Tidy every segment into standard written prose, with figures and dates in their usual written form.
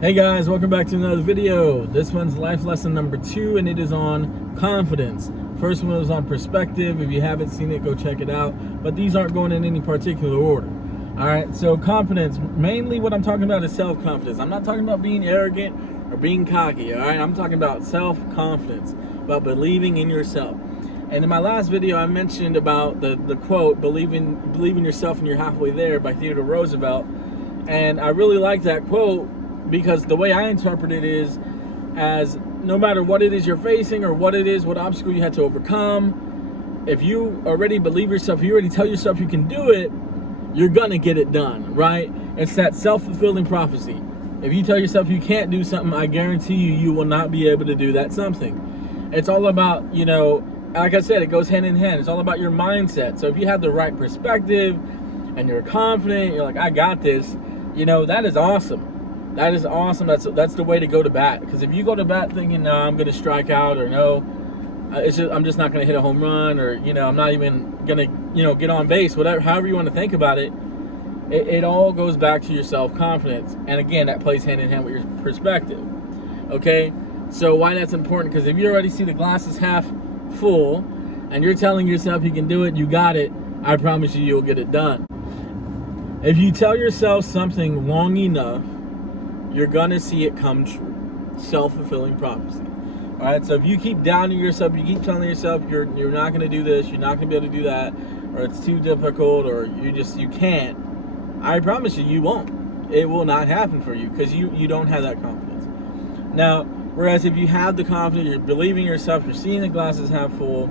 Hey guys, welcome back to another video. This one's life lesson number 2 and it is on confidence. First one was on perspective. If you haven't seen it, go check it out. But these aren't going in any particular order. Alright, so confidence, mainly what I'm talking about is self-confidence. I'm not talking about being arrogant or being cocky, alright? I'm talking about self-confidence, about believing in yourself. And in my last video, I mentioned about the quote, believe in yourself and you're halfway there, by Theodore Roosevelt. And I really like that quote, because the way I interpret it is as no matter what it is you're facing or what obstacle you had to overcome, if you already believe yourself, you already tell yourself you can do it, you're gonna get it done, right? It's that self-fulfilling prophecy. If you tell yourself you can't do something, I guarantee you will not be able to do that something. It's all about, like I said, it goes hand in hand. It's all about your mindset. So if you have the right perspective and you're confident, you're like, I got this, that is awesome. That is awesome. That's the way to go to bat. Because if you go to bat thinking, no, I'm going to strike out, or no, I'm just not going to hit a home run, or I'm not even going to get on base, whatever, however you want to think about it, it all goes back to your self-confidence. And again, that plays hand in hand with your perspective. Okay, so why that's important? Because if you already see the glass is half full, and you're telling yourself you can do it, you got it, I promise you'll get it done. If you tell yourself something long enough, you're gonna see it come true. Self-fulfilling prophecy. All right, so if you keep doubting yourself, you keep telling yourself you're not gonna do this, you're not gonna be able to do that, or it's too difficult, or you can't, I promise you won't. It will not happen for you, because you don't have that confidence. Now, whereas if you have the confidence, you're believing yourself, you're seeing the glasses half full,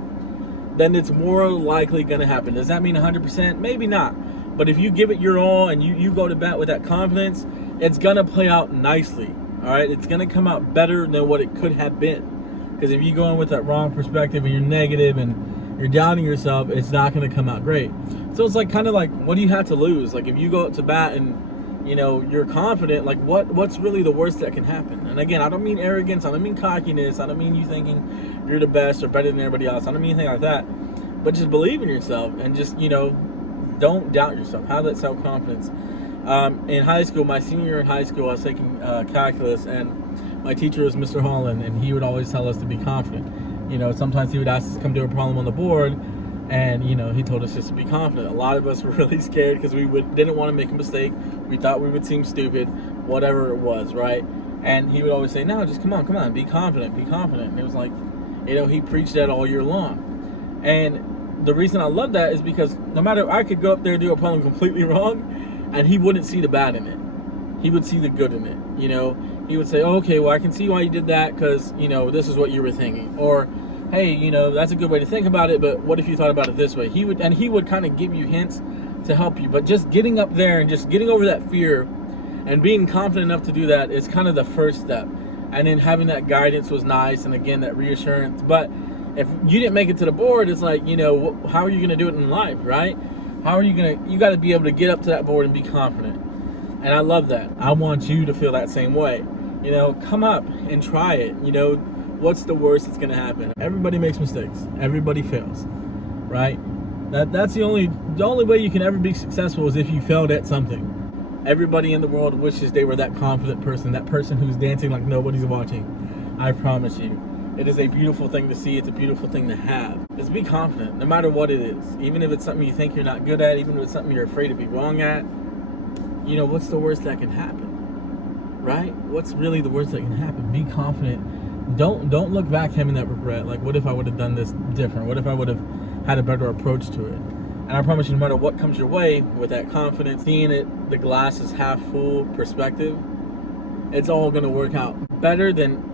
then it's more likely gonna happen. Does that mean 100%? Maybe not. But if you give it your all and you go to bat with that confidence, it's gonna play out nicely. All right, it's gonna come out better than what it could have been. Because if you go in with that wrong perspective and you're negative and you're doubting yourself, it's not gonna come out great. So it's kind of like, what do you have to lose? Like if you go up to bat and you're confident, like what's really the worst that can happen? And again, I don't mean arrogance, I don't mean cockiness, I don't mean you thinking you're the best or better than everybody else. I don't mean anything like that. But just believe in yourself and just don't doubt yourself. Have that self-confidence. In high school, my senior year in high school, I was taking calculus, and my teacher was Mr. Holland, and he would always tell us to be confident. Sometimes he would ask us to come do a problem on the board, and he told us just to be confident. A lot of us were really scared because we didn't want to make a mistake. We thought we would seem stupid, whatever it was, right? And he would always say, no, just come on, be confident, be confident. And it was like, he preached that all year long. And the reason I love that is because no matter, I could go up there and do a problem completely wrong, and he wouldn't see the bad in it. He would see the good in it. He would say, oh, okay, well, I can see why you did that because, this is what you were thinking. Or, hey, that's a good way to think about it, but what if you thought about it this way? He would kind of give you hints to help you. But just getting up there and just getting over that fear and being confident enough to do that is kind of the first step. And then having that guidance was nice, and again, that reassurance. But if you didn't make it to the board, it's like, how are you going to do it in life, right? How are you you got to be able to get up to that board and be confident. And I love that. I want you to feel that same way. Come up and try it. What's the worst that's going to happen? Everybody makes mistakes. Everybody fails, right? That's the only way you can ever be successful is if you failed at something. Everybody in the world wishes they were that confident person, that person who's dancing like nobody's watching. I promise you. It is a beautiful thing to see. It's a beautiful thing to have. Just be confident, no matter what it is. Even if it's something you think you're not good at, even if it's something you're afraid to be wrong at, what's the worst that can happen, right? What's really the worst that can happen? Be confident. Don't look back having that regret. Like, what if I would have done this different? What if I would have had a better approach to it? And I promise you, no matter what comes your way, with that confidence, seeing it, the glass is half full perspective, it's all going to work out better than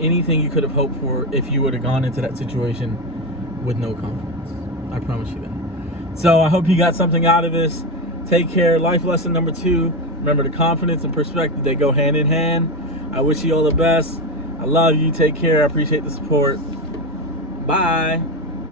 anything you could have hoped for if you would have gone into that situation with no confidence. I promise you that. So I hope you got something out of this. Take care. Life lesson number 2. Remember, the confidence and perspective, they go hand in hand. I wish you all the best. I love you. Take care. I appreciate the support. Bye.